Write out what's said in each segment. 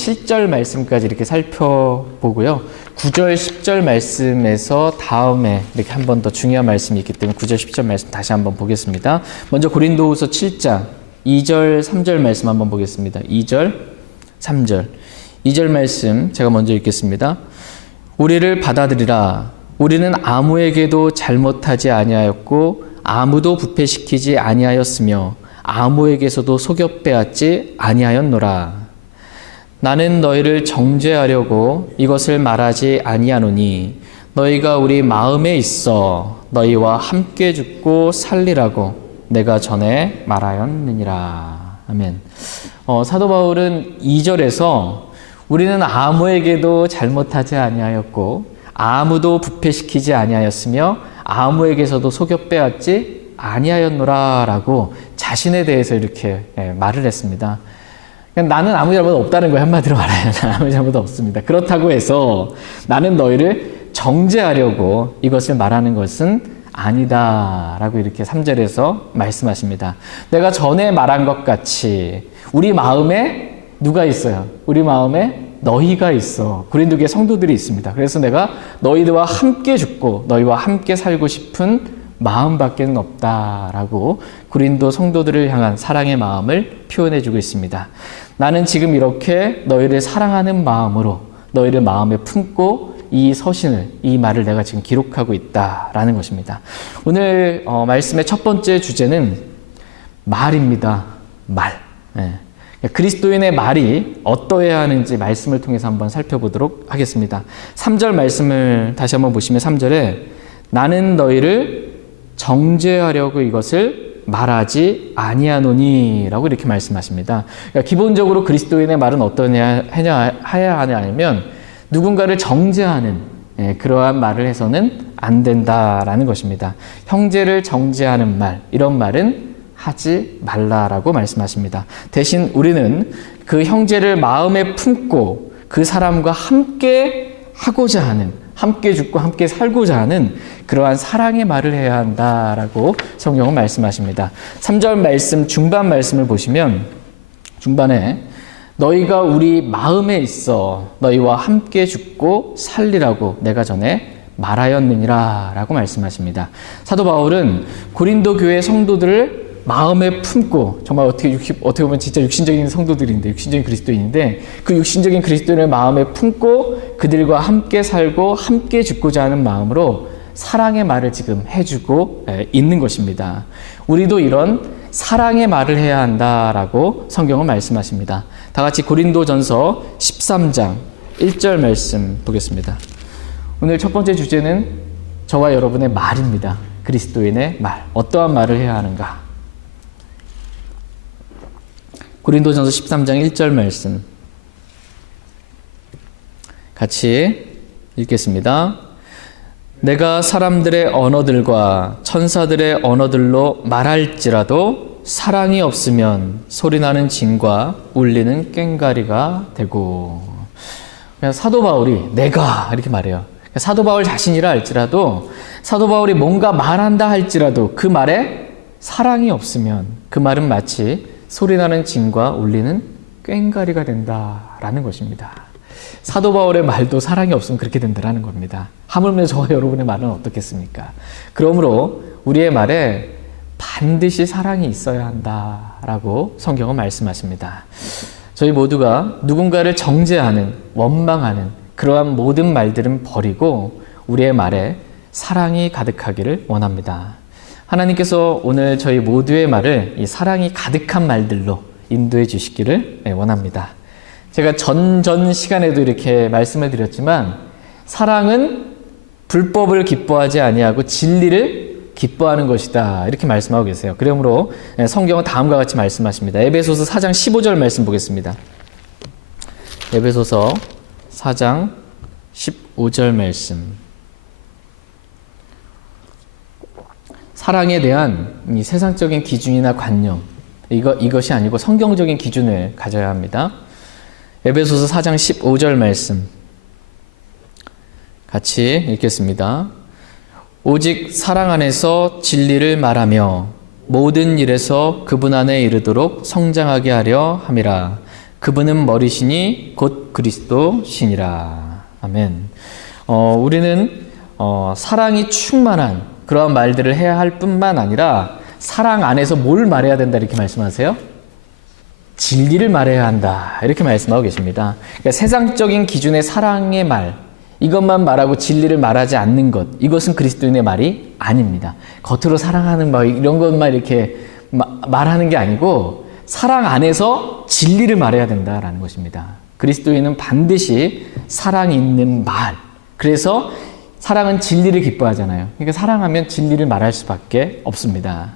7절 말씀까지 이렇게 살펴보고요. 9절, 10절 말씀에서 다음에 이렇게 한 번 더 중요한 말씀이 있기 때문에 9절, 10절 말씀 다시 한번 보겠습니다. 먼저 고린도후서 7장 2절, 3절 말씀 한번 보겠습니다. 2절, 3절. 2절 말씀 제가 먼저 읽겠습니다. 우리를 받아들이라. 우리는 아무에게도 잘못하지 아니하였고 아무도 부패시키지 아니하였으며 아무에게서도 속여 빼앗지 아니하였노라. 나는 너희를 정죄하려고 이것을 말하지 아니하노니 너희가 우리 마음에 있어 너희와 함께 죽고 살리라고 내가 전에 말하였느니라. 아멘. 사도 바울은 2절에서 우리는 아무에게도 잘못하지 아니하였고 아무도 부패시키지 아니하였으며 아무에게서도 속여 빼앗지 아니하였노라 라고 자신에 대해서 이렇게 말을 했습니다. 나는 아무 잘못 없다는 거예요. 한마디로 말하면 아무 잘못 없습니다. 그렇다고 해서 나는 너희를 정죄하려고 이것을 말하는 것은 아니다 라고 이렇게 3절에서 말씀하십니다. 내가 전에 말한 것 같이 우리 마음에 누가 있어요? 우리 마음에 너희가 있어. 고린도 교회 성도들이 있습니다. 그래서 내가 너희들과 함께 죽고 너희와 함께 살고 싶은 마음밖에는 없다라고 고린도 성도들을 향한 사랑의 마음을 표현해주고 있습니다. 나는 지금 이렇게 너희를 사랑하는 마음으로 너희를 마음에 품고 이 서신을, 이 말을 내가 지금 기록하고 있다라는 것입니다. 오늘 말씀의 첫 번째 주제는 말입니다. 말. 그리스도인의 말이 어떠해야 하는지 말씀을 통해서 한번 살펴보도록 하겠습니다. 3절 말씀을 다시 한번 보시면 3절에 나는 너희를 정죄하려고 이것을 말하지 아니하노니 라고 이렇게 말씀하십니다. 그러니까 기본적으로 그리스도인의 말은 어떠해야 하냐면 누군가를 정죄하는 그러한 말을 해서는 안 된다라는 것입니다. 형제를 정죄하는 말, 이런 말은 하지 말라라고 말씀하십니다. 대신 우리는 그 형제를 마음에 품고 그 사람과 함께 하고자 하는, 함께 죽고 함께 살고자 하는 그러한 사랑의 말을 해야 한다라고 성경은 말씀하십니다. 3절 말씀 중반 말씀을 보시면 중반에 너희가 우리 마음에 있어 너희와 함께 죽고 살리라고 내가 전에 말하였느니라 라고 말씀하십니다. 사도 바울은 고린도 교회 성도들을 마음에 품고 정말 어떻게 보면 진짜 육신적인 성도들인데 육신적인 그리스도인인데 그 육신적인 그리스도인을 마음에 품고 그들과 함께 살고 함께 죽고자 하는 마음으로 사랑의 말을 지금 해주고 있는 것입니다. 우리도 이런 사랑의 말을 해야 한다라고 성경은 말씀하십니다. 다 같이 고린도전서 13장 1절 말씀 보겠습니다. 오늘 첫 번째 주제는 저와 여러분의 말입니다. 그리스도인의 말. 어떠한 말을 해야 하는가? 고린도전서 13장 1절 말씀 같이 읽겠습니다. 내가 사람들의 언어들과 천사들의 언어들로 말할지라도 사랑이 없으면 소리나는 징과 울리는 꽹과리가 되고. 그냥 사도 바울이 내가 이렇게 말해요. 사도 바울 자신이라 할지라도 사도 바울이 뭔가 말한다 할지라도 그 말에 사랑이 없으면 그 말은 마치 소리나는 징과 울리는 꽹과리가 된다라는 것입니다. 사도 바울의 말도 사랑이 없으면 그렇게 된다라는 겁니다. 하물며 저와 여러분의 말은 어떻겠습니까? 그러므로 우리의 말에 반드시 사랑이 있어야 한다라고 성경은 말씀하십니다. 저희 모두가 누군가를 정죄하는, 원망하는 그러한 모든 말들은 버리고 우리의 말에 사랑이 가득하기를 원합니다. 하나님께서 오늘 저희 모두의 말을 이 사랑이 가득한 말들로 인도해 주시기를 원합니다. 제가 전 시간에도 이렇게 말씀을 드렸지만 사랑은 불법을 기뻐하지 아니하고 진리를 기뻐하는 것이다 이렇게 말씀하고 계세요. 그러므로 성경은 다음과 같이 말씀하십니다. 에베소서 4장 15절 말씀 보겠습니다. 에베소서 4장 15절 말씀. 사랑에 대한 이 세상적인 기준이나 관념 이것이 아니고 성경적인 기준을 가져야 합니다. 에베소서 4장 15절 말씀 같이 읽겠습니다. 오직 사랑 안에서 진리를 말하며 모든 일에서 그분 안에 이르도록 성장하게 하려 함이라. 그분은 머리시니 곧 그리스도시니라. 아멘. 우리는 사랑이 충만한 그러한 말들을 해야 할 뿐만 아니라 사랑 안에서 뭘 말해야 된다 이렇게 말씀하세요? 진리를 말해야 한다 이렇게 말씀하고 계십니다. 그러니까 세상적인 기준의 사랑의 말 이것만 말하고 진리를 말하지 않는 것 이것은 그리스도인의 말이 아닙니다. 겉으로 사랑하는 말 이런 것만 이렇게 말하는 게 아니고 사랑 안에서 진리를 말해야 된다라는 것입니다. 그리스도인은 반드시 사랑이 있는 말 그래서 사랑은 진리를 기뻐하잖아요. 그러니까 사랑하면 진리를 말할 수밖에 없습니다.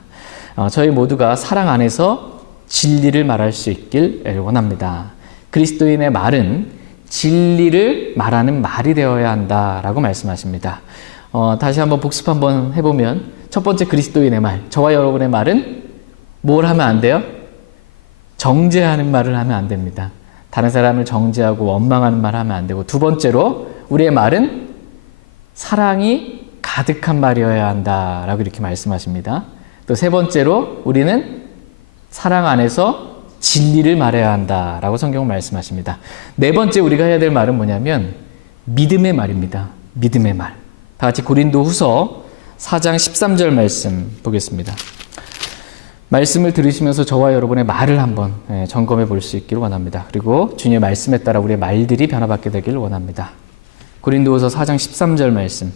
저희 모두가 사랑 안에서 진리를 말할 수 있길 원합니다. 그리스도인의 말은 진리를 말하는 말이 되어야 한다라고 말씀하십니다. 다시 한번 복습 한번 해보면 첫 번째 그리스도인의 말, 저와 여러분의 말은 뭘 하면 안 돼요? 정죄하는 말을 하면 안 됩니다. 다른 사람을 정죄하고 원망하는 말을 하면 안 되고 두 번째로 우리의 말은 사랑이 가득한 말이어야 한다라고 이렇게 말씀하십니다. 또 세 번째로 우리는 사랑 안에서 진리를 말해야 한다라고 성경은 말씀하십니다. 네 번째 우리가 해야 될 말은 뭐냐면 믿음의 말입니다. 믿음의 말. 다 같이 고린도후서 4장 13절 말씀 보겠습니다. 말씀을 들으시면서 저와 여러분의 말을 한번 점검해 볼 수 있기를 원합니다. 그리고 주님의 말씀에 따라 우리의 말들이 변화받게 되기를 원합니다. 고린도후서 4장 13절 말씀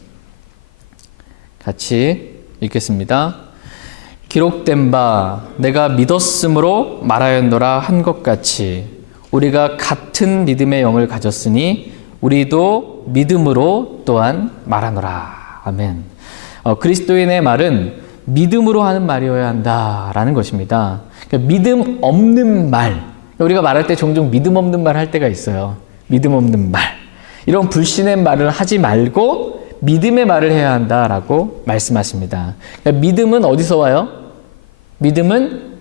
같이 읽겠습니다. 기록된 바 내가 믿었으므로 말하였노라 한 것 같이 우리가 같은 믿음의 영을 가졌으니 우리도 믿음으로 또한 말하노라. 아멘. 그리스도인의 말은 믿음으로 하는 말이어야 한다라는 것입니다. 그러니까 믿음 없는 말 우리가 말할 때 종종 믿음 없는 말 할 때가 있어요. 믿음 없는 말 이런 불신의 말을 하지 말고 믿음의 말을 해야 한다라고 말씀하십니다. 그러니까 믿음은 어디서 와요? 믿음은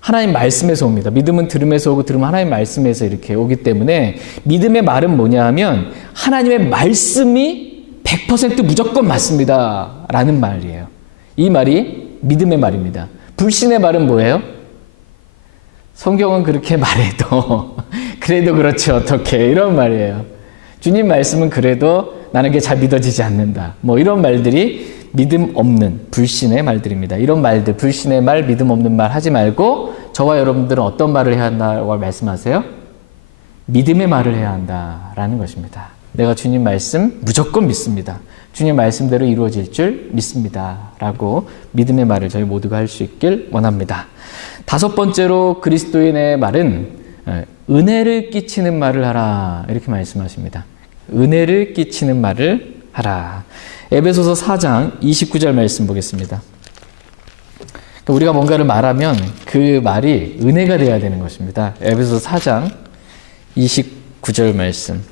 하나님 말씀에서 옵니다. 믿음은 들음에서 오고 들음은 하나님 말씀에서 이렇게 오기 때문에 믿음의 말은 뭐냐 하면 하나님의 말씀이 100% 무조건 맞습니다 라는 말이에요. 이 말이 믿음의 말입니다. 불신의 말은 뭐예요? 성경은 그렇게 말해도 그래도 그렇지 어떻게 이런 말이에요. 주님 말씀은 그래도 나는 그게 잘 믿어지지 않는다. 뭐 이런 말들이 믿음 없는 불신의 말들입니다. 이런 말들, 불신의 말, 믿음 없는 말 하지 말고 저와 여러분들은 어떤 말을 해야 한다고 말씀하세요? 믿음의 말을 해야 한다라는 것입니다. 내가 주님 말씀 무조건 믿습니다. 주님 말씀대로 이루어질 줄 믿습니다. 라고 믿음의 말을 저희 모두가 할 수 있길 원합니다. 다섯 번째로 그리스도인의 말은 은혜를 끼치는 말을 하라 이렇게 말씀하십니다. 은혜를 끼치는 말을 하라. 에베소서 4장 29절 말씀 보겠습니다. 우리가 뭔가를 말하면 그 말이 은혜가 되어야 되는 것입니다. 에베소서 4장 29절 말씀.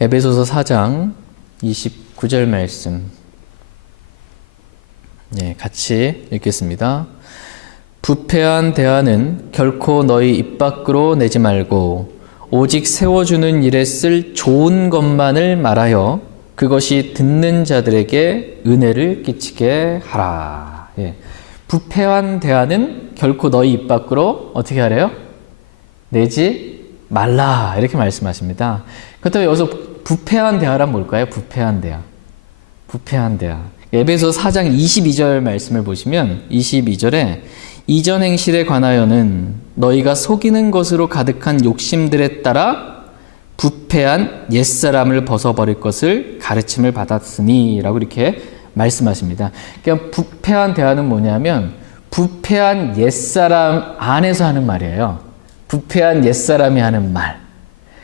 에베소서 4장 29절 말씀. 네, 같이 읽겠습니다. 부패한 대화는 결코 너희 입 밖으로 내지 말고 오직 세워주는 일에 쓸 좋은 것만을 말하여 그것이 듣는 자들에게 은혜를 끼치게 하라. 예. 부패한 대화는 결코 너희 입 밖으로 어떻게 하래요? 내지 말라 이렇게 말씀하십니다. 그렇다면 여기서 부패한 대화란 뭘까요? 부패한 대화. 부패한 대화. 에베소 4장 22절 말씀을 보시면 22절에 이전 행실에 관하여는 너희가 속이는 것으로 가득한 욕심들에 따라 부패한 옛사람을 벗어버릴 것을 가르침을 받았으니 라고 이렇게 말씀하십니다. 그러니까 부패한 대화는 뭐냐면 부패한 옛사람 안에서 하는 말이에요. 부패한 옛사람이 하는 말.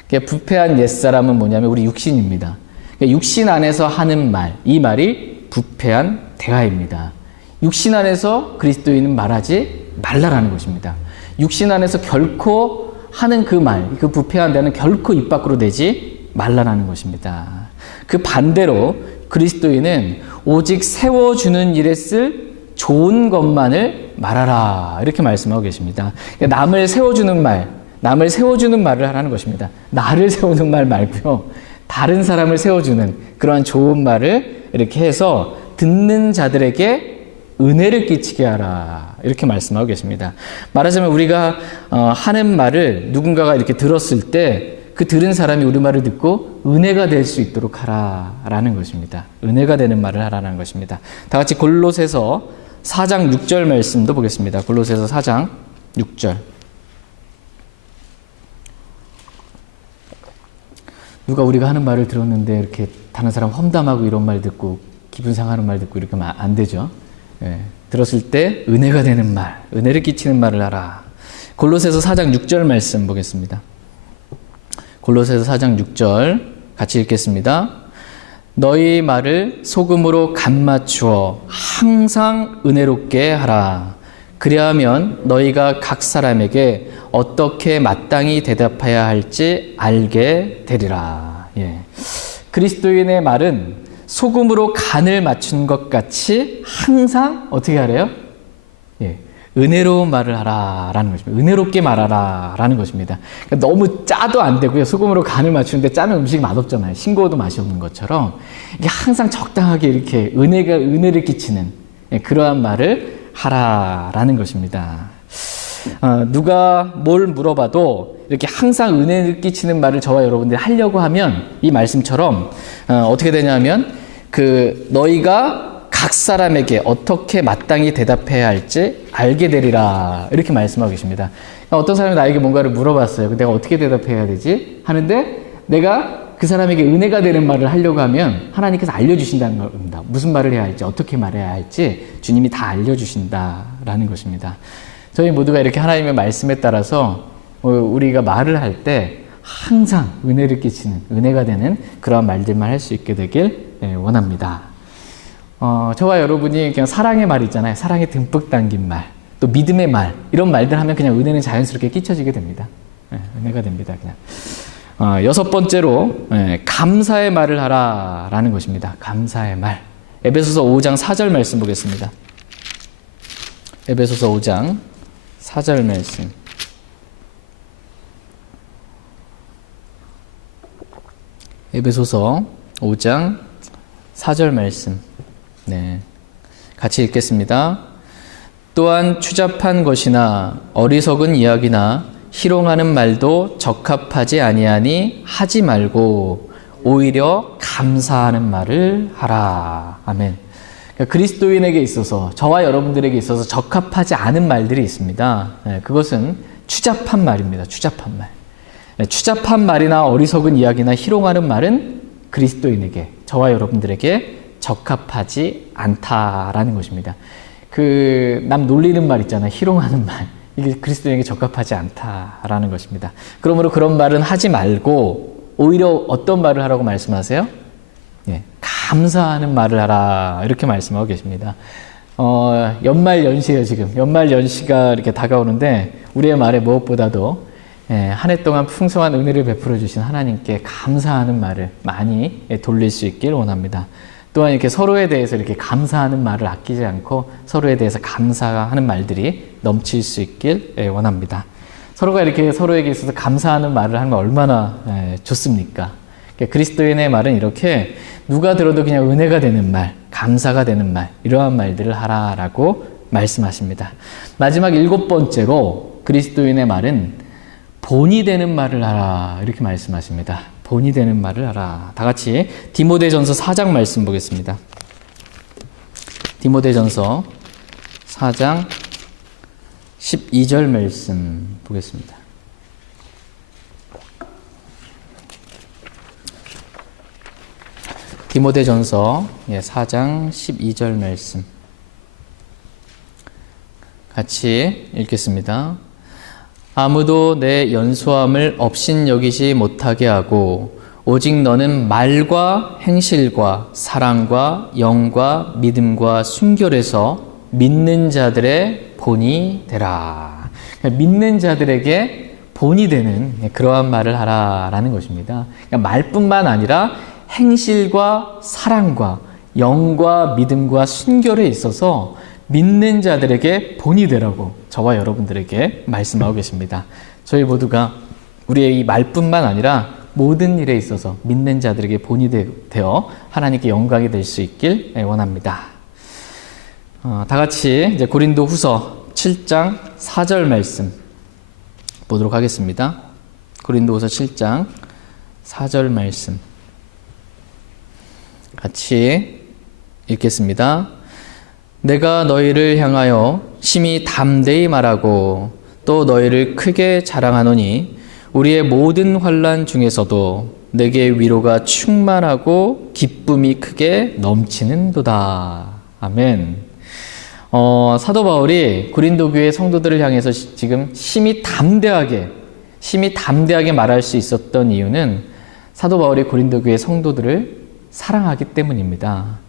그러니까 부패한 옛사람은 뭐냐면 우리 육신입니다. 그러니까 육신 안에서 하는 말, 이 말이 부패한 대화입니다. 육신 안에서 그리스도인은 말하지 말라라는 것입니다. 육신 안에서 결코 하는 그 말, 그 부패한 대화는 결코 입 밖으로 내지 말라라는 것입니다. 그 반대로 그리스도인은 오직 세워주는 일에 쓸 좋은 것만을 말하라 이렇게 말씀하고 계십니다. 그러니까 남을 세워주는 말, 남을 세워주는 말을 하라는 것입니다. 나를 세우는 말 말고요. 다른 사람을 세워주는 그러한 좋은 말을 이렇게 해서 듣는 자들에게 은혜를 끼치게 하라. 이렇게 말씀하고 계십니다. 말하자면 우리가 하는 말을 누군가가 이렇게 들었을 때 그 들은 사람이 우리 말을 듣고 은혜가 될 수 있도록 하라라는 것입니다. 은혜가 되는 말을 하라는 것입니다. 다 같이 골로새서 4장 6절 말씀도 보겠습니다. 골로새서 4장 6절. 누가 우리가 하는 말을 들었는데 이렇게 다른 사람 험담하고 이런 말 듣고 기분 상하는 말 듣고 이렇게 하면 안 되죠. 예, 들었을 때 은혜가 되는 말, 은혜를 끼치는 말을 하라. 골로새서 4장 6절 말씀 보겠습니다. 골로새서 4장 6절 같이 읽겠습니다. 너희 말을 소금으로 간 맞추어 항상 은혜롭게 하라. 그리하면 너희가 각 사람에게 어떻게 마땅히 대답해야 할지 알게 되리라. 예. 그리스도인의 말은 소금으로 간을 맞춘 것 같이 항상 어떻게 하래요? 예. 은혜로운 말을 하라라는 것입니다. 은혜롭게 말하라라는 것입니다. 그러니까 너무 짜도 안 되고요. 소금으로 간을 맞추는데 짜면 음식이 맛없잖아요. 싱거워도 맛이 없는 것처럼 이게 항상 적당하게 이렇게 은혜를 끼치는 그러한 말을 하라라는 것입니다. 누가 뭘 물어봐도 이렇게 항상 은혜를 끼치는 말을 저와 여러분들이 하려고 하면 이 말씀처럼 어떻게 되냐면 너희가 각 사람에게 어떻게 마땅히 대답해야 할지 알게 되리라 이렇게 말씀하고 계십니다. 어떤 사람이 나에게 뭔가를 물어봤어요. 내가 어떻게 대답해야 되지? 하는데 내가 그 사람에게 은혜가 되는 말을 하려고 하면 하나님께서 알려주신다는 겁니다. 무슨 말을 해야 할지 어떻게 말해야 할지 주님이 다 알려주신다라는 것입니다. 저희 모두가 이렇게 하나님의 말씀에 따라서 우리가 말을 할 때 항상 은혜를 끼치는 은혜가 되는 그러한 말들만 할 수 있게 되길 원합니다. 저와 여러분이 그냥 사랑의 말 있잖아요. 사랑에 듬뿍 담긴 말, 또 믿음의 말, 이런 말들 하면 그냥 은혜는 자연스럽게 끼쳐지게 됩니다. 은혜가 됩니다. 그냥. 여섯 번째로 감사의 말을 하라라는 것입니다. 감사의 말. 에베소서 5장 4절 말씀 보겠습니다. 에베소서 5장 4절 말씀. 에베소서 5장 4절 말씀. 네, 같이 읽겠습니다. 또한 추잡한 것이나 어리석은 이야기나 희롱하는 말도 적합하지 아니하니 하지 말고 오히려 감사하는 말을 하라. 아멘. 그러니까 그리스도인에게 있어서 저와 여러분들에게 있어서 적합하지 않은 말들이 있습니다. 그것은 추잡한 말입니다. 추잡한 말. 추잡한 말이나 어리석은 이야기나 희롱하는 말은 그리스도인에게, 저와 여러분들에게 적합하지 않다라는 것입니다. 남 놀리는 말 있잖아요. 희롱하는 말. 이게 그리스도인에게 적합하지 않다라는 것입니다. 그러므로 그런 말은 하지 말고 오히려 어떤 말을 하라고 말씀하세요? 예, 감사하는 말을 하라. 이렇게 말씀하고 계십니다. 연말 연시예요, 지금. 연말 연시가 이렇게 다가오는데 우리의 말에 무엇보다도 한 해 동안 풍성한 은혜를 베풀어 주신 하나님께 감사하는 말을 많이 돌릴 수 있길 원합니다. 또한 이렇게 서로에 대해서 이렇게 감사하는 말을 아끼지 않고 서로에 대해서 감사하는 말들이 넘칠 수 있길 원합니다. 서로가 이렇게 서로에게 있어서 감사하는 말을 하면 얼마나 좋습니까? 그리스도인의 말은 이렇게 누가 들어도 그냥 은혜가 되는 말, 감사가 되는 말, 이러한 말들을 하라라고 말씀하십니다. 마지막 7번째로 그리스도인의 말은 본이 되는 말을 하라 이렇게 말씀하십니다. 본이 되는 말을 하라. 다 같이 디모데전서 4장 말씀 보겠습니다. 디모데전서 4장 12절 말씀 보겠습니다. 디모데전서 4장 12절 말씀 같이 읽겠습니다. 아무도 내 연소함을 업신여기지 못하게 하고 오직 너는 말과 행실과 사랑과 영과 믿음과 순결에서 믿는 자들의 본이 되라. 믿는 자들에게 본이 되는 그러한 말을 하라라는 것입니다. 그러니까 말뿐만 아니라 행실과 사랑과 영과 믿음과 순결에 있어서 믿는 자들에게 본이 되라고 저와 여러분들에게 말씀하고 계십니다. 저희 모두가 우리의 이 말뿐만 아니라 모든 일에 있어서 믿는 자들에게 본이 되어 하나님께 영광이 될 수 있길 원합니다. 다 같이 이제 고린도 후서 7장 4절 말씀 보도록 하겠습니다. 고린도 후서 7장 4절 말씀 같이 읽겠습니다. 내가 너희를 향하여 심히 담대히 말하고 또 너희를 크게 자랑하노니 우리의 모든 환난 중에서도 내게 위로가 충만하고 기쁨이 크게 넘치는도다. 아멘. 사도 바울이 고린도 교회 성도들을 향해서 지금 심히 담대하게 말할 수 있었던 이유는 사도 바울이 고린도 교회 성도들을 사랑하기 때문입니다.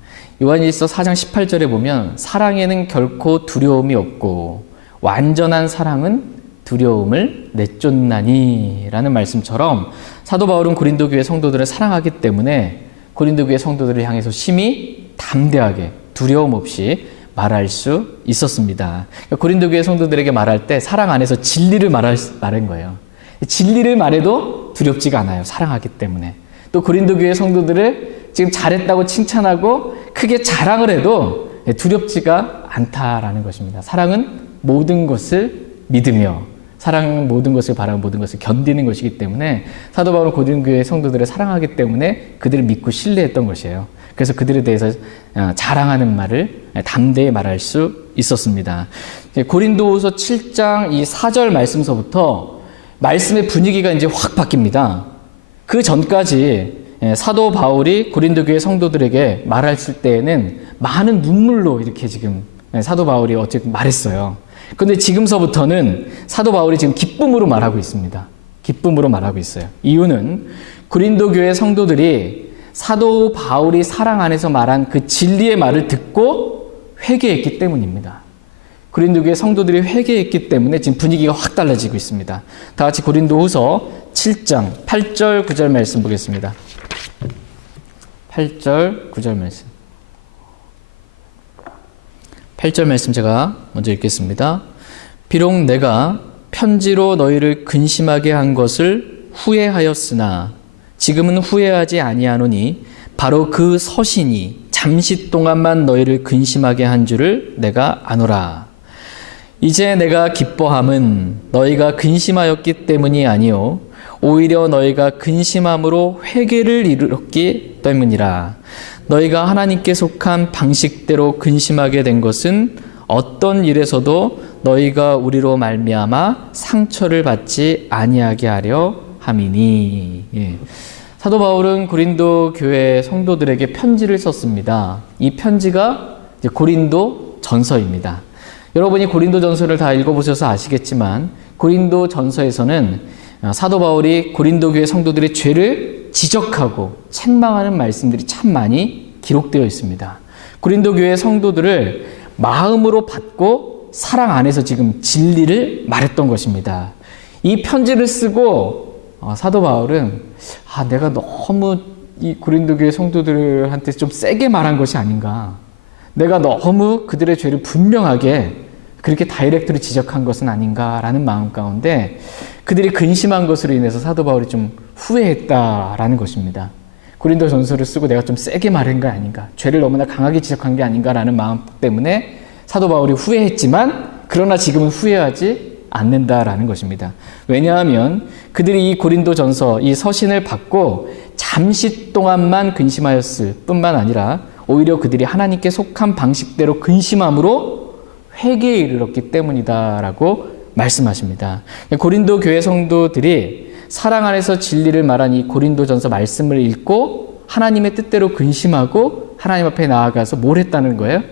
요한일서 4장 18절에 보면 사랑에는 결코 두려움이 없고 완전한 사랑은 두려움을 내쫓나니 라는 말씀처럼 사도 바울은 고린도 교회 성도들을 사랑하기 때문에 고린도 교회 성도들을 향해서 심히 담대하게 두려움 없이 말할 수 있었습니다. 고린도 교회 성도들에게 말할 때 사랑 안에서 진리를 말한 거예요. 진리를 말해도 두렵지가 않아요. 사랑하기 때문에. 또 고린도 교회 성도들을 지금 잘했다고 칭찬하고 크게 자랑을 해도 두렵지가 않다라는 것입니다. 사랑은 모든 것을 믿으며 사랑은 모든 것을 바라고 모든 것을 견디는 것이기 때문에 사도 바울은 고린도 교회 성도들을 사랑하기 때문에 그들을 믿고 신뢰했던 것이에요. 그래서 그들에 대해서 자랑하는 말을 담대히 말할 수 있었습니다. 고린도후서 7장 이 4절 말씀서부터 말씀의 분위기가 이제 확 바뀝니다. 그 전까지 사도 바울이 고린도 교회 성도들에게 말했을 때에는 많은 눈물로 이렇게 지금 사도 바울이 어쨌든 말했어요. 그런데 지금서부터는 사도 바울이 지금 기쁨으로 말하고 있습니다. 기쁨으로 말하고 있어요. 이유는 고린도 교회 성도들이 사도 바울이 사랑 안에서 말한 그 진리의 말을 듣고 회개했기 때문입니다. 고린도 교회 성도들이 회개했기 때문에 지금 분위기가 확 달라지고 있습니다. 다 같이 고린도후서 7장 8절 9절 말씀 보겠습니다. 8절 9절 말씀. 8절 말씀 제가 먼저 읽겠습니다. 비록 내가 편지로 너희를 근심하게 한 것을 후회하였으나 지금은 후회하지 아니하노니 바로 그 서신이 잠시 동안만 너희를 근심하게 한 줄을 내가 아노라. 이제 내가 기뻐함은 너희가 근심하였기 때문이 아니요 오히려 너희가 근심함으로 회개를 이뤘기 때문이라. 너희가 하나님께 속한 방식대로 근심하게 된 것은 어떤 일에서도 너희가 우리로 말미암아 상처를 받지 아니하게 하려 함이니. 사도 바울은 고린도 교회 성도들에게 편지를 썼습니다. 이 편지가 고린도 전서입니다. 여러분이 고린도 전서를 다 읽어보셔서 아시겠지만 고린도 전서에서는 사도 바울이 고린도 교회 성도들의 죄를 지적하고 책망하는 말씀들이 참 많이 기록되어 있습니다. 고린도 교회 성도들을 마음으로 받고 사랑 안에서 지금 진리를 말했던 것입니다. 이 편지를 쓰고 사도 바울은 내가 너무 이 고린도 교회 성도들한테 좀 세게 말한 것이 아닌가. 내가 너무 그들의 죄를 분명하게 그렇게 다이렉트로 지적한 것은 아닌가라는 마음 가운데 그들이 근심한 것으로 인해서 사도 바울이 좀 후회했다라는 것입니다. 고린도 전서를 쓰고 내가 좀 세게 말한 거 아닌가, 죄를 너무나 강하게 지적한 게 아닌가라는 마음 때문에 사도 바울이 후회했지만 그러나 지금은 후회하지 않는다라는 것입니다. 왜냐하면 그들이 이 고린도 전서, 이 서신을 받고 잠시 동안만 근심하였을 뿐만 아니라 오히려 그들이 하나님께 속한 방식대로 근심함으로 회개에 이르렀기 때문이다라고 말씀하십니다. 고린도 교회 성도들이 사랑 안에서 진리를 말한 이 고린도 전서 말씀을 읽고 하나님의 뜻대로 근심하고 하나님 앞에 나아가서 뭘 했다는 거예요?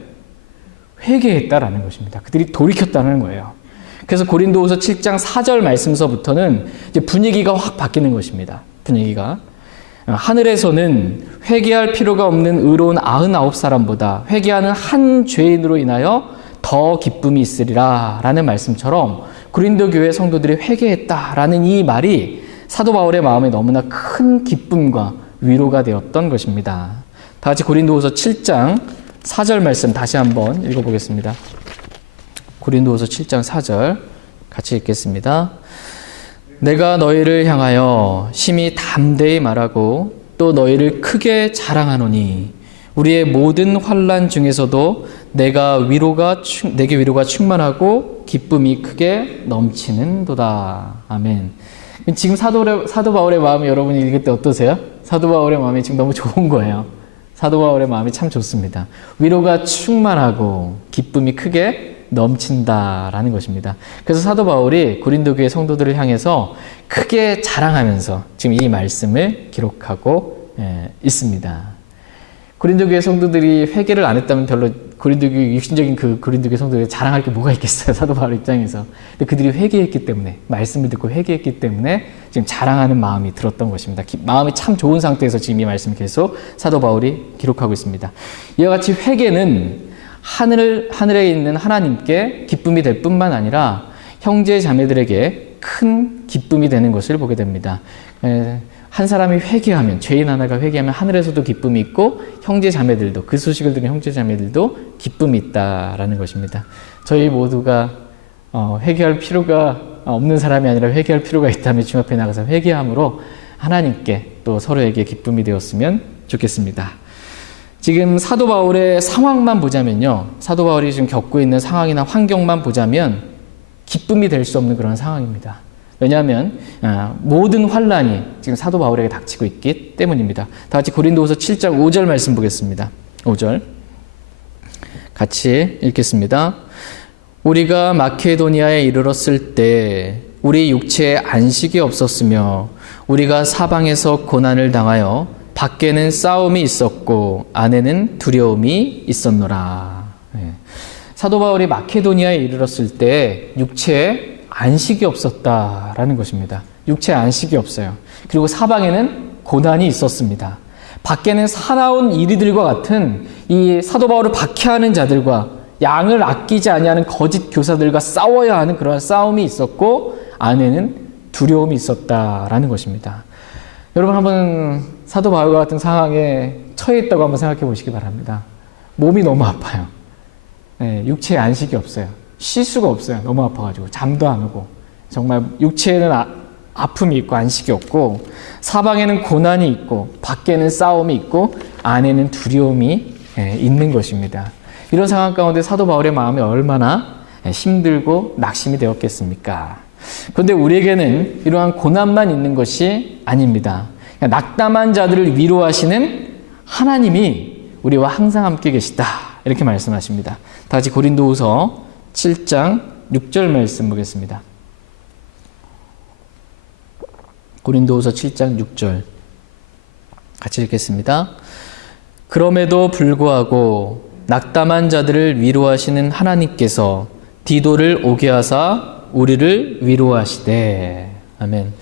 회개했다라는 것입니다. 그들이 돌이켰다는 거예요. 그래서 고린도후서 7장 4절 말씀서부터는 이제 분위기가 확 바뀌는 것입니다. 분위기가. 하늘에서는 회개할 필요가 없는 의로운 99사람보다 회개하는 한 죄인으로 인하여 더 기쁨이 있으리라 라는 말씀처럼 고린도 교회 성도들이 회개했다라는 이 말이 사도 바울의 마음에 너무나 큰 기쁨과 위로가 되었던 것입니다. 다 같이 고린도후서 7장 4절 말씀 다시 한번 읽어보겠습니다. 고린도후서 7장 4절 같이 읽겠습니다. 내가 너희를 향하여 심히 담대히 말하고 또 너희를 크게 자랑하노니 우리의 모든 환난 중에서도 내게 위로가 충만하고 기쁨이 크게 넘치는도다. 아멘. 지금 사도 바울의 마음이 여러분이 읽을 때 어떠세요? 사도 바울의 마음이 지금 너무 좋은 거예요. 사도 바울의 마음이 참 좋습니다. 위로가 충만하고 기쁨이 크게 넘친다라는 것입니다. 그래서 사도 바울이 고린도 교회 성도들을 향해서 크게 자랑하면서 지금 이 말씀을 기록하고 있습니다. 고린도 교회 성도들이 회개를 안 했다면 별로 고린도 교회 육신적인 그 고린도 교회 성도들이 자랑할 게 뭐가 있겠어요, 사도 바울 입장에서. 근데 그들이 회개했기 때문에, 말씀을 듣고 회개했기 때문에 지금 자랑하는 마음이 들었던 것입니다. 마음이 참 좋은 상태에서 지금 이 말씀을 계속 사도 바울이 기록하고 있습니다. 이와 같이 회개는 하늘에 있는 하나님께 기쁨이 될 뿐만 아니라 형제 자매들에게 큰 기쁨이 되는 것을 보게 됩니다. 한 사람이 회개하면, 죄인 하나가 회개하면 하늘에서도 기쁨이 있고 형제 자매들도, 그 소식을 들은 형제 자매들도 기쁨이 있다라는 것입니다. 저희 모두가 회개할 필요가 없는 사람이 아니라 회개할 필요가 있다면 주님 앞에 나가서 회개함으로 하나님께 또 서로에게 기쁨이 되었으면 좋겠습니다. 지금 사도 바울의 상황만 보자면요, 사도 바울이 지금 겪고 있는 상황이나 환경만 보자면 기쁨이 될 수 없는 그런 상황입니다. 왜냐하면 모든 환난이 지금 사도 바울에게 닥치고 있기 때문입니다. 다 같이 고린도후서 7장 5절 말씀 보겠습니다. 5절 같이 읽겠습니다. 우리가 마케도니아에 이르렀을 때 우리 육체에 안식이 없었으며 우리가 사방에서 고난을 당하여 밖에는 싸움이 있었고 안에는 두려움이 있었노라. 사도 바울이 마케도니아에 이르렀을 때 육체에 안식이 없었다라는 것입니다. 육체에 안식이 없어요. 그리고 사방에는 고난이 있었습니다. 밖에는 사나운 이리들과 같은 이 사도 바울을 박해하는 자들과 양을 아끼지 아니하는 거짓 교사들과 싸워야 하는 그러한 싸움이 있었고 안에는 두려움이 있었다라는 것입니다. 여러분 한번 사도 바울과 같은 상황에 처해 있다고 한번 생각해 보시기 바랍니다. 몸이 너무 아파요. 육체에 안식이 없어요. 쉴 수가 없어요. 너무 아파가지고 잠도 안 오고 정말 육체에는 아픔이 있고 안식이 없고 사방에는 고난이 있고 밖에는 싸움이 있고 안에는 두려움이 있는 것입니다. 이런 상황 가운데 사도 바울의 마음이 얼마나 힘들고 낙심이 되었겠습니까? 그런데 우리에게는 이러한 고난만 있는 것이 아닙니다. 낙담한 자들을 위로하시는 하나님이 우리와 항상 함께 계시다, 이렇게 말씀하십니다. 다 같이 고린도후서 7장 6절 말씀 보겠습니다. 고린도후서 7장 6절 같이 읽겠습니다. 그럼에도 불구하고 낙담한 자들을 위로하시는 하나님께서 디도를 오게 하사 우리를 위로하시되. 아멘.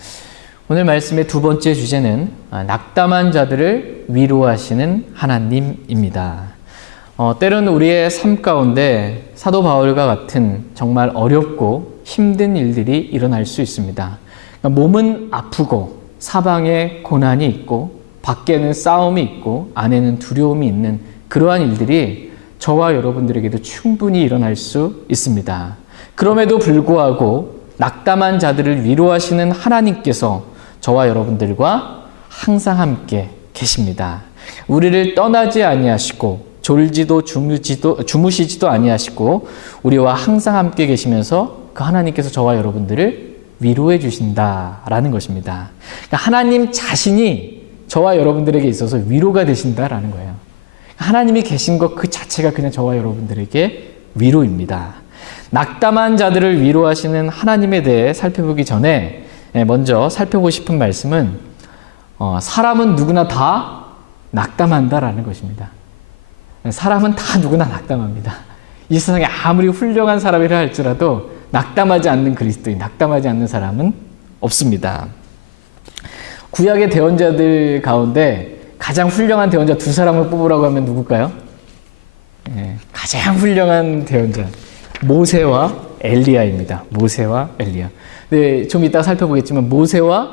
오늘 말씀의 두 번째 주제는 낙담한 자들을 위로하시는 하나님입니다. 때로는 우리의 삶 가운데 사도 바울과 같은 정말 어렵고 힘든 일들이 일어날 수 있습니다. 그러니까 몸은 아프고 사방에 고난이 있고 밖에는 싸움이 있고 안에는 두려움이 있는 그러한 일들이 저와 여러분들에게도 충분히 일어날 수 있습니다. 그럼에도 불구하고 낙담한 자들을 위로하시는 하나님께서 저와 여러분들과 항상 함께 계십니다. 우리를 떠나지 아니하시고 졸지도 주무시지도 아니하시고 우리와 항상 함께 계시면서 그 하나님께서 저와 여러분들을 위로해 주신다라는 것입니다. 그러니까 하나님 자신이 저와 여러분들에게 있어서 위로가 되신다라는 거예요. 하나님이 계신 것 그 자체가 그냥 저와 여러분들에게 위로입니다. 낙담한 자들을 위로하시는 하나님에 대해 살펴보기 전에 먼저 살펴보고 싶은 말씀은 사람은 누구나 다 낙담한다라는 것입니다. 사람은 다 누구나 낙담합니다. 이 세상에 아무리 훌륭한 사람이라 할지라도 낙담하지 않는 그리스도인, 낙담하지 않는 사람은 없습니다. 구약의 대언자들 가운데 가장 훌륭한 대언자 두 사람을 뽑으라고 하면 누굴까요? 가장 훌륭한 대언자 모세와 엘리야입니다. 모세와 엘리야. 네, 좀 이따 살펴보겠지만 모세와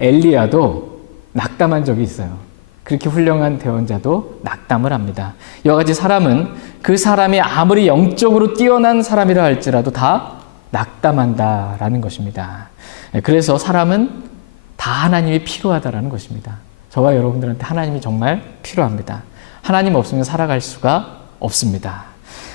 엘리야도 낙담한 적이 있어요. 그렇게 훌륭한 대언자도 낙담을 합니다. 이와 같이 사람은 그 사람이 아무리 영적으로 뛰어난 사람이라 할지라도 다 낙담한다라는 것입니다. 그래서 사람은 다 하나님이 필요하다라는 것입니다. 저와 여러분들한테 하나님이 정말 필요합니다. 하나님 없으면 살아갈 수가 없습니다.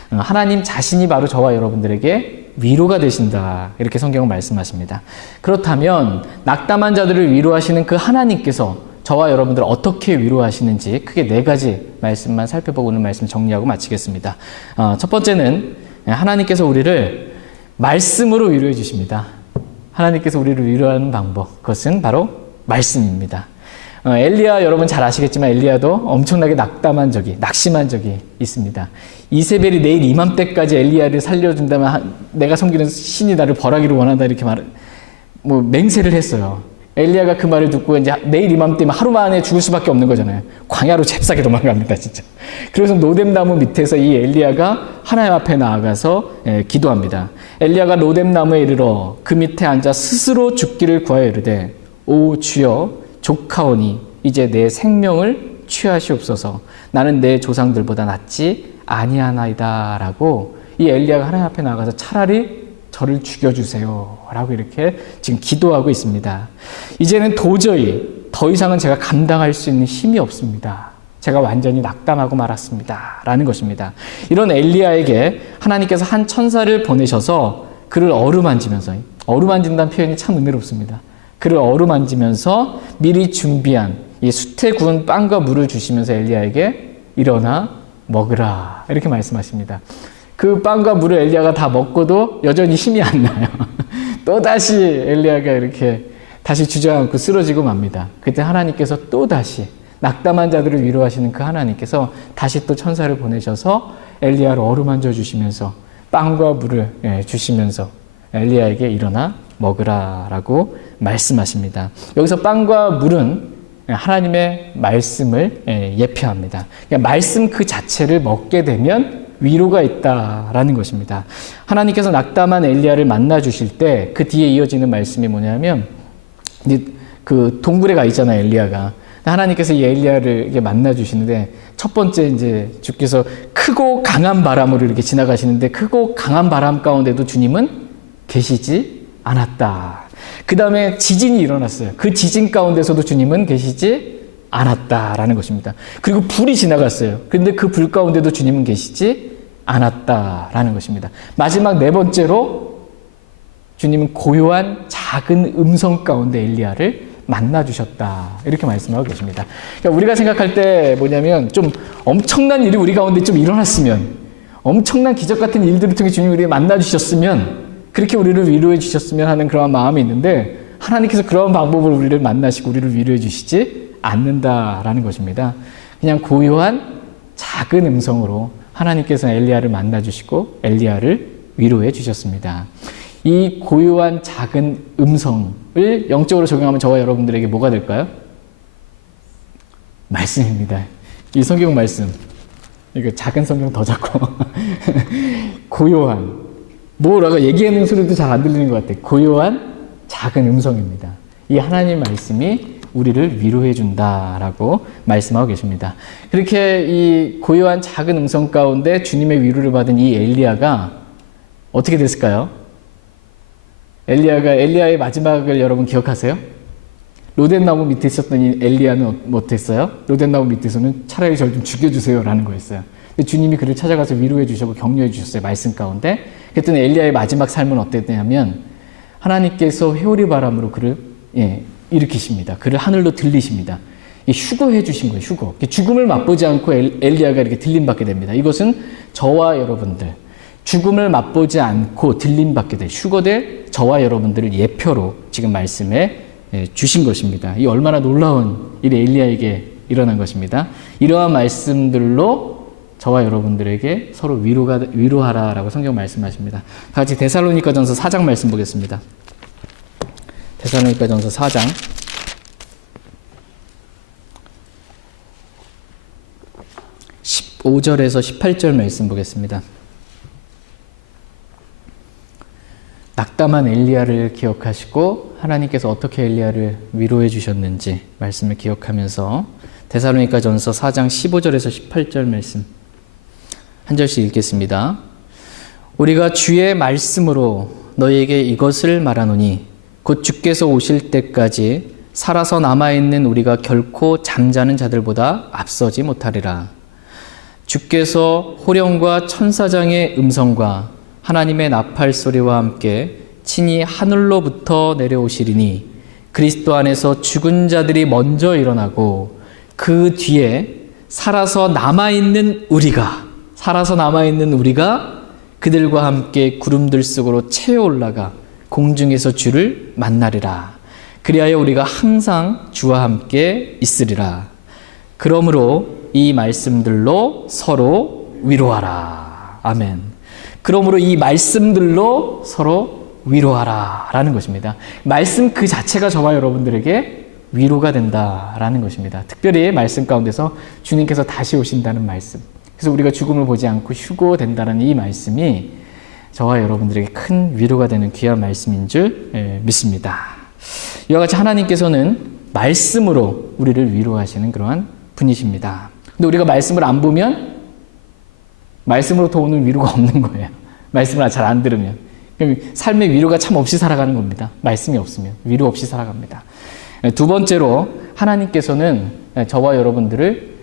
하나님 자신이 바로 저와 여러분들에게 위로가 되신다. 이렇게 성경은 말씀하십니다. 그렇다면 낙담한 자들을 위로하시는 그 하나님께서 저와 여러분들을 어떻게 위로하시는지 크게 4가지 말씀만 살펴보고 오늘 말씀 정리하고 마치겠습니다. 첫 번째는 하나님께서 우리를 말씀으로 위로해 주십니다. 하나님께서 우리를 위로하는 방법, 그것은 바로 말씀입니다. 엘리야 여러분 잘 아시겠지만 엘리야도 엄청나게 낙심한 적이 있습니다. 이세벨이 내일 이맘때까지 엘리야를 살려준다면 내가 섬기는 신이 나를 벌하기를 원한다 이렇게 맹세를 했어요. 엘리야가 그 말을 듣고 이제 내일 이맘때면 하루 만에 죽을 수밖에 없는 거잖아요. 광야로 잽싸게 도망갑니다, 진짜. 그래서 로뎀나무 밑에서 이 엘리야가 하나님 앞에 나아가서 기도합니다. 엘리야가 로뎀나무에 이르러 그 밑에 앉아 스스로 죽기를 구하여 이르되 오 주여 족하오니 이제 내 생명을 취하시옵소서. 나는 내 조상들보다 낫지 아니하나이다 라고 이 엘리야가 하나님 앞에 나가서 차라리 저를 죽여주세요 라고 이렇게 지금 기도하고 있습니다. 이제는 도저히 더 이상은 제가 감당할 수 있는 힘이 없습니다. 제가 완전히 낙담하고 말았습니다 라는 것입니다. 이런 엘리야에게 하나님께서 한 천사를 보내셔서 그를 어루만진다는 표현이 참 은혜롭습니다. 그를 어루만지면서 미리 준비한 이 숯에 구운 빵과 물을 주시면서 엘리야에게 일어나 먹으라 이렇게 말씀하십니다. 그 빵과 물을 엘리야가 다 먹고도 여전히 힘이 안 나요. 또다시 엘리야가 이렇게 다시 주저앉고 쓰러지고 맙니다. 그때 하나님께서 또다시 낙담한 자들을 위로하시는 그 하나님께서 다시 또 천사를 보내셔서 엘리야를 어루만져 주시면서 빵과 물을 주시면서 엘리야에게 일어나 먹으라라고 말씀하십니다. 여기서 빵과 물은 하나님의 말씀을 예표합니다. 그러니까 말씀 그 자체를 먹게 되면 위로가 있다라는 것입니다. 하나님께서 낙담한 엘리야를 만나 주실 때 그 뒤에 이어지는 말씀이 뭐냐면 그 동굴에 가 있잖아요, 엘리야가. 하나님께서 이 엘리야를 만나 주시는데 첫 번째 이제 주께서 크고 강한 바람으로 이렇게 지나가시는데 크고 강한 바람 가운데도 주님은 계시지 않았다. 그 다음에 지진이 일어났어요. 그 지진 가운데서도 주님은 계시지 않았다라는 것입니다. 그리고 불이 지나갔어요. 그런데 그 불 가운데도 주님은 계시지 않았다라는 것입니다. 마지막 4번째로 주님은 고요한 작은 음성 가운데 엘리야를 만나주셨다. 이렇게 말씀하고 계십니다. 그러니까 우리가 생각할 때 뭐냐면 좀 엄청난 일이 우리 가운데 좀 일어났으면 엄청난 기적 같은 일들을 통해 주님이 우리를 만나주셨으면 그렇게 우리를 위로해 주셨으면 하는 그런 마음이 있는데 하나님께서 그런 방법으로 우리를 만나시고 우리를 위로해 주시지 않는다라는 것입니다. 그냥 고요한 작은 음성으로 하나님께서 엘리야를 만나주시고 엘리야를 위로해 주셨습니다. 이 고요한 작은 음성을 영적으로 적용하면 저와 여러분들에게 뭐가 될까요? 말씀입니다. 이 성경 말씀. 이거 작은 성경 더 작고 고요한 뭐라고 얘기하는 소리도 잘 안 들리는 것 같아요. 고요한 작은 음성입니다. 이 하나님 말씀이 우리를 위로해 준다라고 말씀하고 계십니다. 그렇게 이 고요한 작은 음성 가운데 주님의 위로를 받은 이 엘리야가 어떻게 됐을까요? 엘리야의 마지막을 여러분 기억하세요? 로뎀나무 밑에 있었던 이 엘리야는 어땠어요? 로뎀나무 밑에서는 차라리 저를 좀 죽여주세요라는 거였어요. 근데 주님이 그를 찾아가서 위로해 주시고 격려해 주셨어요. 말씀 가운데. 그랬더니 엘리야의 마지막 삶은 어땠냐면 하나님께서 회오리 바람으로 그를 일으키십니다. 그를 하늘로 들리십니다. 휴거해 주신 거예요. 휴거. 죽음을 맛보지 않고 엘리야가 이렇게 들림받게 됩니다. 이것은 저와 여러분들 죽음을 맛보지 않고 들림받게 될 휴거될 저와 여러분들을 예표로 지금 말씀해 주신 것입니다. 이 얼마나 놀라운 일이 엘리야에게 일어난 것입니다. 이러한 말씀들로 저와 여러분들에게 서로 위로하라라고 성경 말씀하십니다. 다 같이 데살로니가전서 4장 말씀 보겠습니다. 데살로니가전서 4장 15절에서 18절 말씀 보겠습니다. 낙담한 엘리야를 기억하시고 하나님께서 어떻게 엘리야를 위로해 주셨는지 말씀을 기억하면서 데살로니가전서 4장 15절에서 18절 말씀 한 절씩 읽겠습니다. 우리가 주의 말씀으로 너희에게 이것을 말하노니 곧 주께서 오실 때까지 살아서 남아있는 우리가 결코 잠자는 자들보다 앞서지 못하리라. 주께서 호령과 천사장의 음성과 하나님의 나팔 소리와 함께 친히 하늘로부터 내려오시리니 그리스도 안에서 죽은 자들이 먼저 일어나고 그 뒤에 살아서 남아있는 우리가 그들과 함께 구름들 속으로 채어 올라가 공중에서 주를 만나리라. 그리하여 우리가 항상 주와 함께 있으리라. 그러므로 이 말씀들로 서로 위로하라. 아멘. 그러므로 이 말씀들로 서로 위로하라 라는 것입니다. 말씀 그 자체가 저와 여러분들에게 위로가 된다라는 것입니다. 특별히 말씀 가운데서 주님께서 다시 오신다는 말씀, 그래서 우리가 죽음을 보지 않고 휴거된다는 이 말씀이 저와 여러분들에게 큰 위로가 되는 귀한 말씀인 줄 믿습니다. 이와 같이 하나님께서는 말씀으로 우리를 위로하시는 그러한 분이십니다. 근데 우리가 말씀을 안 보면 말씀으로부터 오는 위로가 없는 거예요. 말씀을 잘 안 들으면. 그럼 삶의 위로가 참 없이 살아가는 겁니다. 말씀이 없으면 위로 없이 살아갑니다. 두 번째로 하나님께서는 저와 여러분들을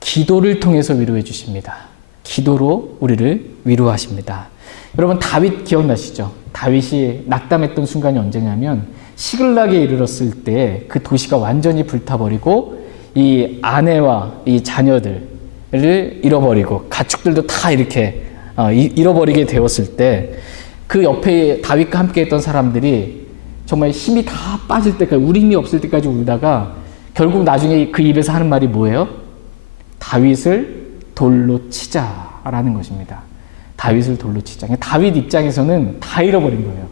기도를 통해서 위로해 주십니다. 기도로 우리를 위로하십니다. 여러분 다윗 기억나시죠? 다윗이 낙담했던 순간이 언제냐면 시글락에 이르렀을 때 그 도시가 완전히 불타버리고 이 아내와 이 자녀들을 잃어버리고 가축들도 다 이렇게 잃어버리게 되었을 때 그 옆에 다윗과 함께 했던 사람들이 정말 힘이 다 빠질 때까지, 우리 힘이 없을 때까지 울다가 결국 나중에 그 입에서 하는 말이 뭐예요? 다윗을 돌로 치자라는 것입니다. 다윗을 돌로 치자. 다윗 입장에서는 다 잃어버린 거예요.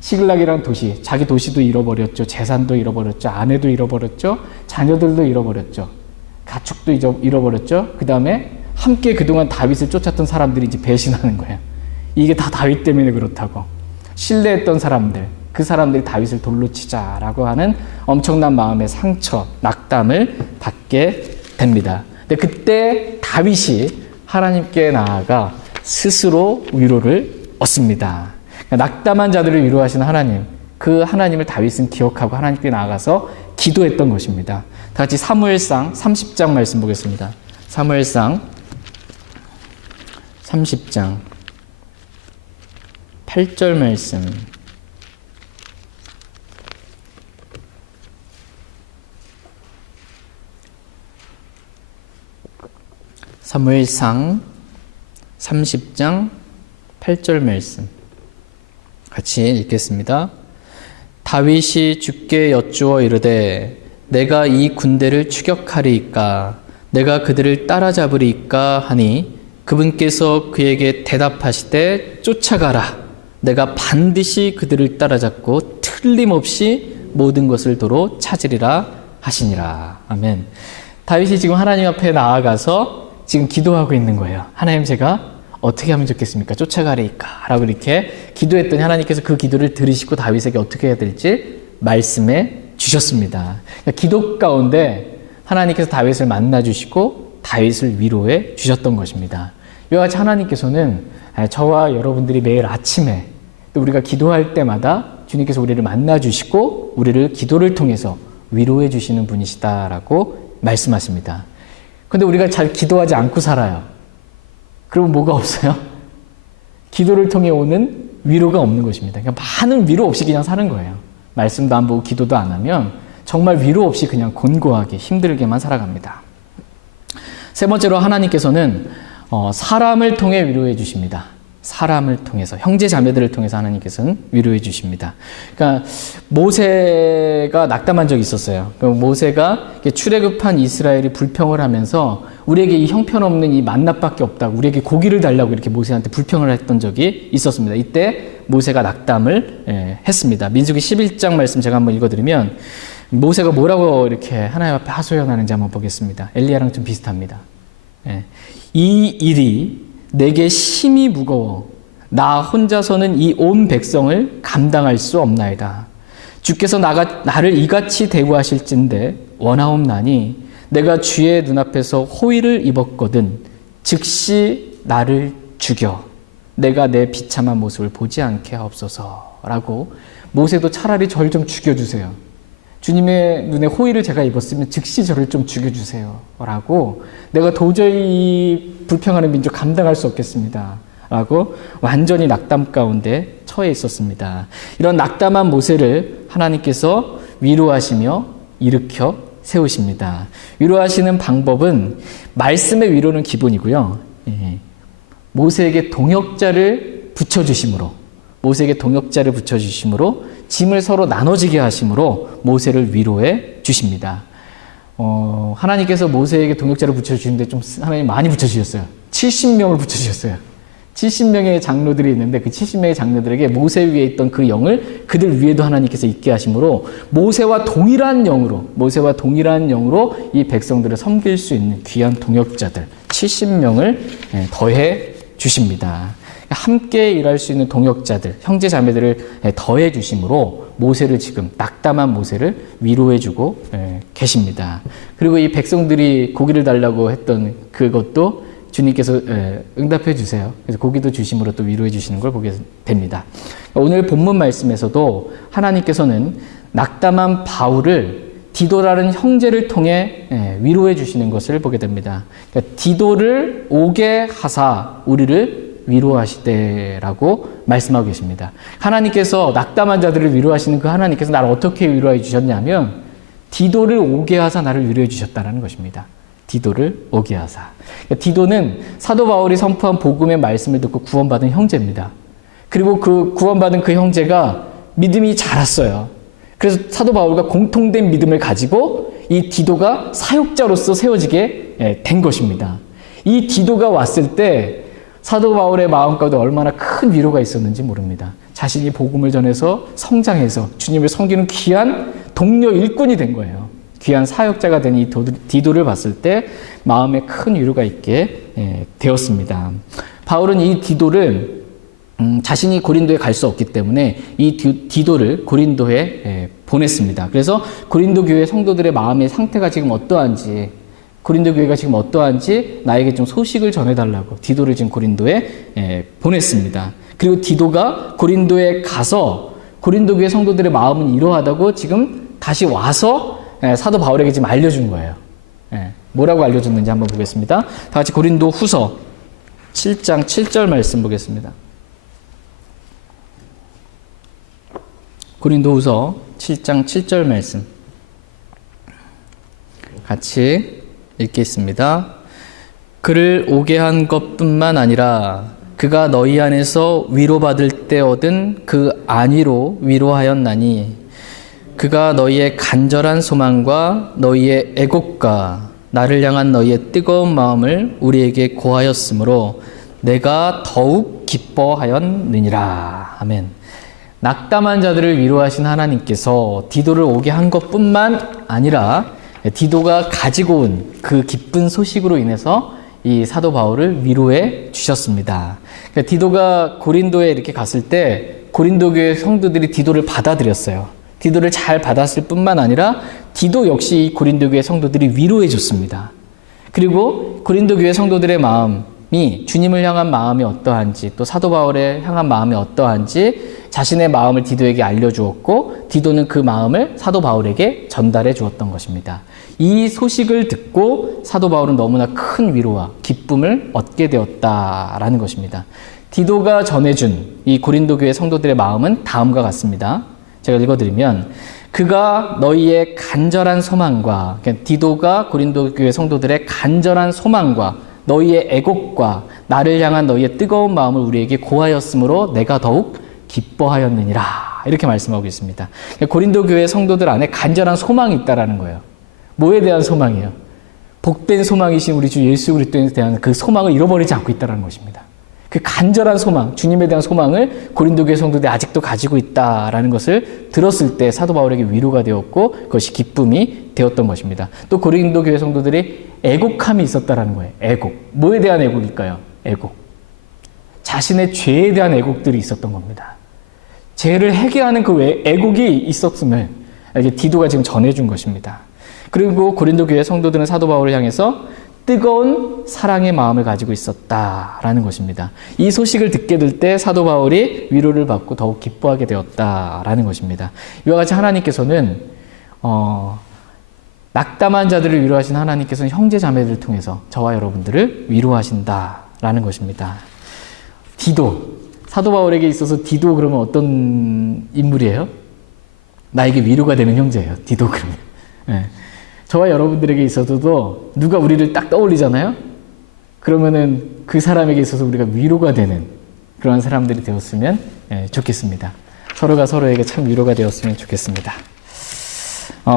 시글락이라는 도시, 자기 도시도 잃어버렸죠. 재산도 잃어버렸죠. 아내도 잃어버렸죠. 자녀들도 잃어버렸죠. 가축도 잃어버렸죠. 그 다음에 함께 그동안 다윗을 쫓았던 사람들이 이제 배신하는 거예요. 이게 다 다윗 때문에 그렇다고. 신뢰했던 사람들, 그 사람들이 다윗을 돌로 치자라고 하는 엄청난 마음의 상처, 낙담을 받게 됩니다. 근데 그때 다윗이 하나님께 나아가 스스로 위로를 얻습니다. 낙담한 자들을 위로하시는 하나님, 그 하나님을 다윗은 기억하고 하나님께 나아가서 기도했던 것입니다. 다 같이 사무엘상 30장 말씀 보겠습니다. 사무엘상 30장 8절 말씀. 사무엘상 30장 8절 말씀 같이 읽겠습니다. 다윗이 주께 여쭈어 이르되 내가 이 군대를 추격하리이까 내가 그들을 따라잡으리이까 하니 그분께서 그에게 대답하시되 쫓아가라. 내가 반드시 그들을 따라잡고 틀림없이 모든 것을 도로 찾으리라 하시니라. 아멘. 다윗이 지금 하나님 앞에 나아가서 지금 기도하고 있는 거예요. 하나님, 제가 어떻게 하면 좋겠습니까? 쫓아가리이까 라고 이렇게 기도했더니 하나님께서 그 기도를 들으시고 다윗에게 어떻게 해야 될지 말씀해 주셨습니다. 그러니까 기도 가운데 하나님께서 다윗을 만나 주시고 다윗을 위로해 주셨던 것입니다. 이와 같이 하나님께서는 저와 여러분들이 매일 아침에 또 우리가 기도할 때마다 주님께서 우리를 만나 주시고 우리를 기도를 통해서 위로해 주시는 분이시다라고 말씀하십니다. 그런데 우리가 잘 기도하지 않고 살아요. 그러면 뭐가 없어요? 기도를 통해 오는 위로가 없는 것입니다. 그러니까 많은 위로 없이 그냥 사는 거예요. 말씀도 안 보고 기도도 안 하면 정말 위로 없이 그냥 곤고하게 힘들게만 살아갑니다. 세 번째로 하나님께서는 사람을 통해 위로해 주십니다. 사람을 통해서, 형제 자매들을 통해서 하나님께서는 위로해 주십니다. 그러니까 모세가 낙담한 적이 있었어요. 모세가 출애굽한 이스라엘이 불평을 하면서 우리에게 이 형편없는 이 만납밖에 없다고, 우리에게 고기를 달라고 이렇게 모세한테 불평을 했던 적이 있었습니다. 이때 모세가 낙담을 했습니다. 민수기 11장 말씀 제가 한번 읽어드리면 모세가 뭐라고 이렇게 하나님 앞에 하소연하는지 한번 보겠습니다. 엘리야랑 좀 비슷합니다. 이 일이 내게 심히 무거워 나 혼자서는 이 온 백성을 감당할 수 없나이다. 주께서 나를 이같이 대우하실진데 원하옵나니 내가 주의 눈앞에서 호의를 입었거든 즉시 나를 죽여 내가 내 비참한 모습을 보지 않게 하옵소서라고 모세도 차라리 저를 좀 죽여주세요. 주님의 눈에 호의를 제가 입었으면 즉시 저를 좀 죽여주세요 라고 내가 도저히 이 불평하는 민족 감당할 수 없겠습니다 라고 완전히 낙담 가운데 처해 있었습니다. 이런 낙담한 모세를 하나님께서 위로하시며 일으켜 세우십니다. 위로하시는 방법은 말씀의 위로는 기본이고요. 모세에게 동역자를 붙여주심으로 짐을 서로 나눠지게 하심으로 모세를 위로해 주십니다. 하나님께서 모세에게 동역자를 붙여주시는데 좀 하나님 많이 붙여주셨어요. 70명을 붙여주셨어요. 70명의 장로들이 있는데 그 70명의 장로들에게 모세 위에 있던 그 영을 그들 위에도 하나님께서 있게 하심으로 모세와 동일한 영으로 이 백성들을 섬길 수 있는 귀한 동역자들 70명을 더해 주십니다. 함께 일할 수 있는 동역자들, 형제 자매들을 더해 주심으로 모세를 지금 낙담한 모세를 위로해 주고 계십니다. 그리고 이 백성들이 고기를 달라고 했던 그것도 주님께서 응답해 주세요. 그래서 고기도 주심으로 또 위로해 주시는 걸 보게 됩니다. 오늘 본문 말씀에서도 하나님께서는 낙담한 바울을 디도라는 형제를 통해 위로해 주시는 것을 보게 됩니다. 그러니까 디도를 오게 하사 우리를 위로하시되라고 말씀하고 계십니다. 하나님께서 낙담한 자들을 위로하시는 그 하나님께서 나를 어떻게 위로해 주셨냐면 디도를 오게 하사 나를 위로해 주셨다는 것입니다. 디도를 오게 하사. 디도는 사도 바울이 선포한 복음의 말씀을 듣고 구원받은 형제입니다. 그리고 그 구원받은 그 형제가 믿음이 자랐어요. 그래서 사도 바울과 공통된 믿음을 가지고 이 디도가 사역자로서 세워지게 된 것입니다. 이 디도가 왔을 때 사도 바울의 마음 가운데 얼마나 큰 위로가 있었는지 모릅니다. 자신이 복음을 전해서 성장해서 주님을 섬기는 귀한 동료 일꾼이 된 거예요. 귀한 사역자가 된 이 디도를 봤을 때 마음에 큰 위로가 있게 되었습니다. 바울은 이 디도를 자신이 고린도에 갈 수 없기 때문에 이 디도를 고린도에 보냈습니다. 그래서 고린도 교회 성도들의 마음의 상태가 지금 어떠한지, 고린도 교회가 지금 어떠한지 나에게 좀 소식을 전해달라고 디도를 지금 고린도에 보냈습니다. 그리고 디도가 고린도에 가서 고린도 교회 성도들의 마음은 이러하다고 지금 다시 와서 사도 바울에게 지금 알려준 거예요. 뭐라고 알려줬는지 한번 보겠습니다. 다 같이 고린도 후서 7장 7절 말씀 보겠습니다. 고린도 후서 7장 7절 말씀 같이 읽겠습니다. 그를 오게 한 것뿐만 아니라 그가 너희 안에서 위로받을 때 얻은 그 안위로 위로하였나니 그가 너희의 간절한 소망과 너희의 애곡과 나를 향한 너희의 뜨거운 마음을 우리에게 고하였으므로 내가 더욱 기뻐하였느니라. 아멘. 낙담한 자들을 위로하신 하나님께서 디도를 오게 한 것뿐만 아니라 디도가 가지고 온 그 기쁜 소식으로 인해서 이 사도 바울을 위로해 주셨습니다. 그러니까 디도가 고린도에 이렇게 갔을 때 고린도 교회 성도들이 디도를 받아들였어요. 디도를 잘 받았을 뿐만 아니라 디도 역시 이 고린도 교회 성도들이 위로해 줬습니다. 그리고 고린도 교회 성도들의 마음이 주님을 향한 마음이 어떠한지 또 사도 바울을 향한 마음이 어떠한지 자신의 마음을 디도에게 알려주었고 디도는 그 마음을 사도 바울에게 전달해 주었던 것입니다. 이 소식을 듣고 사도 바울은 너무나 큰 위로와 기쁨을 얻게 되었다라는 것입니다. 디도가 전해준 이 고린도 교회 성도들의 마음은 다음과 같습니다. 제가 읽어드리면 그가 너희의 간절한 소망과 그러니까 디도가 고린도 교회 성도들의 간절한 소망과 너희의 애곡과 나를 향한 너희의 뜨거운 마음을 우리에게 고하였으므로 내가 더욱 기뻐하였느니라 이렇게 말씀하고 있습니다. 고린도 교회 성도들 안에 간절한 소망이 있다라는 거예요. 뭐에 대한 소망이에요? 복된 소망이신 우리 주 예수 그리스도에 대한 그 소망을 잃어버리지 않고 있다는 것입니다. 그 간절한 소망, 주님에 대한 소망을 고린도 교회 성도들이 아직도 가지고 있다라는 것을 들었을 때 사도 바울에게 위로가 되었고 그것이 기쁨이 되었던 것입니다. 또 고린도 교회 성도들이 애곡함이 있었다라는 거예요. 애곡. 뭐에 대한 애곡일까요? 애곡. 자신의 죄에 대한 애곡들이 있었던 겁니다. 죄를 회개하는 그 애곡이 있었음을 이게 디도가 지금 전해준 것입니다. 그리고 고린도 교회 성도들은 사도 바울을 향해서 뜨거운 사랑의 마음을 가지고 있었다라는 것입니다. 이 소식을 듣게 될 때 사도 바울이 위로를 받고 더욱 기뻐하게 되었다라는 것입니다. 이와 같이 하나님께서는 낙담한 자들을 위로하신 하나님께서는 형제 자매들을 통해서 저와 여러분들을 위로하신다라는 것입니다. 디도, 사도 바울에게 있어서 디도 그러면 어떤 인물이에요? 나에게 위로가 되는 형제예요. 디도 그러면. 네. 저와 여러분들에게 있어서도 누가 우리를 딱 떠올리잖아요? 그러면은 그 사람에게 있어서 우리가 위로가 되는 그런 사람들이 되었으면 좋겠습니다. 서로가 서로에게 참 위로가 되었으면 좋겠습니다.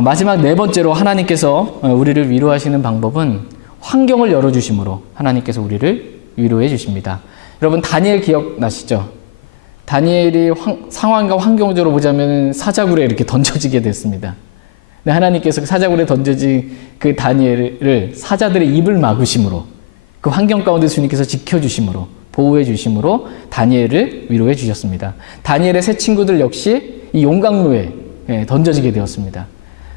마지막 네 번째로 하나님께서 우리를 위로하시는 방법은 환경을 열어주심으로 하나님께서 우리를 위로해 주십니다. 여러분 다니엘 기억나시죠? 다니엘이 상황과 환경적으로 보자면 사자굴에 이렇게 던져지게 됐습니다. 근데 하나님께서 사자굴에 던져진 그 다니엘을 사자들의 입을 막으심으로 그 환경 가운데 주님께서 지켜주심으로 보호해 주심으로 다니엘을 위로해 주셨습니다. 다니엘의 세 친구들 역시 이 용광로에 던져지게 되었습니다.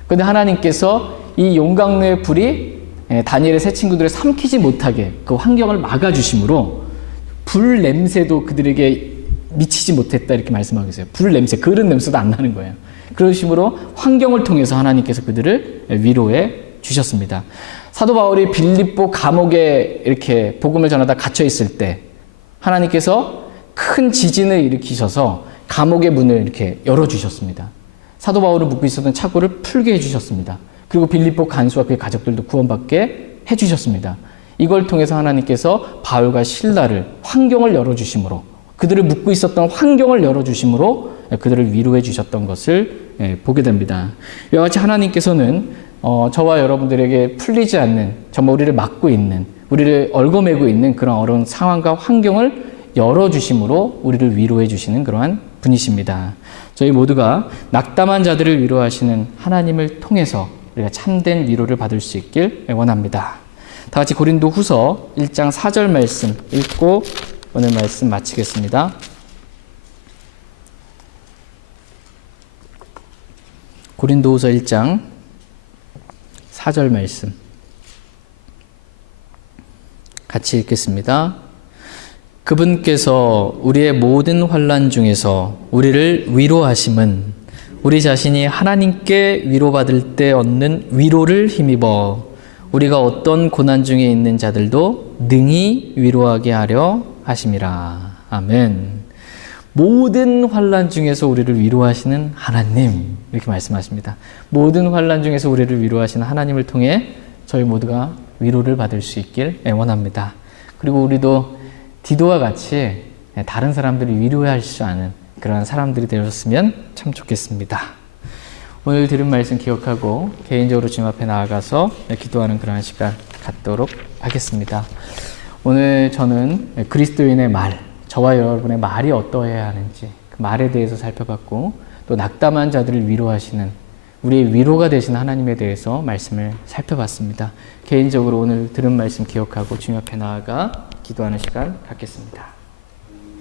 그런데 하나님께서 이 용광로의 불이 다니엘의 세 친구들을 삼키지 못하게 그 환경을 막아주심으로 불 냄새도 그들에게 미치지 못했다 이렇게 말씀하고 있어요. 불 냄새, 그런 냄새도 안 나는 거예요. 그러심으로 환경을 통해서 하나님께서 그들을 위로해 주셨습니다. 사도 바울이 빌립보 감옥에 이렇게 복음을 전하다 갇혀 있을 때 하나님께서 큰 지진을 일으키셔서 감옥의 문을 이렇게 열어주셨습니다. 사도 바울을 묶고 있었던 차고를 풀게 해주셨습니다. 그리고 빌립보 간수와 그의 가족들도 구원받게 해주셨습니다. 이걸 통해서 하나님께서 바울과 실라를 환경을 열어주심으로 그들을 묶고 있었던 환경을 열어주심으로 그들을 위로해 주셨던 것을 보게 됩니다. 이와 같이 하나님께서는 저와 여러분들에게 풀리지 않는 정말 우리를 막고 있는 우리를 얽어매고 있는 그런 어려운 상황과 환경을 열어주심으로 우리를 위로해 주시는 그러한 분이십니다. 저희 모두가 낙담한 자들을 위로하시는 하나님을 통해서 우리가 참된 위로를 받을 수 있길 원합니다. 다 같이 고린도 후서 1장 4절 말씀 읽고 오늘 말씀 마치겠습니다. 고린도후서 1장 4절 말씀 같이 읽겠습니다. 그분께서 우리의 모든 환난 중에서 우리를 위로하심은 우리 자신이 하나님께 위로받을 때 얻는 위로를 힘입어 우리가 어떤 고난 중에 있는 자들도 능히 위로하게 하려 하심이라. 아멘. 모든 환난 중에서 우리를 위로하시는 하나님, 이렇게 말씀하십니다. 모든 환난 중에서 우리를 위로하시는 하나님을 통해 저희 모두가 위로를 받을 수 있길 원합니다. 그리고 우리도 디도와 같이 다른 사람들을 위로할 수 아는 그런 사람들이 되었으면 참 좋겠습니다. 오늘 들은 말씀 기억하고 개인적으로 주님 앞에 나아가서 기도하는 그런 시간 갖도록 하겠습니다. 오늘 저는 그리스도인의 말, 저와 여러분의 말이 어떠해야 하는지 그 말에 대해서 살펴봤고 또 낙담한 자들을 위로하시는 우리의 위로가 되신 하나님에 대해서 말씀을 살펴봤습니다. 개인적으로 오늘 들은 말씀 기억하고 주님 앞에 나아가 기도하는 시간 갖겠습니다.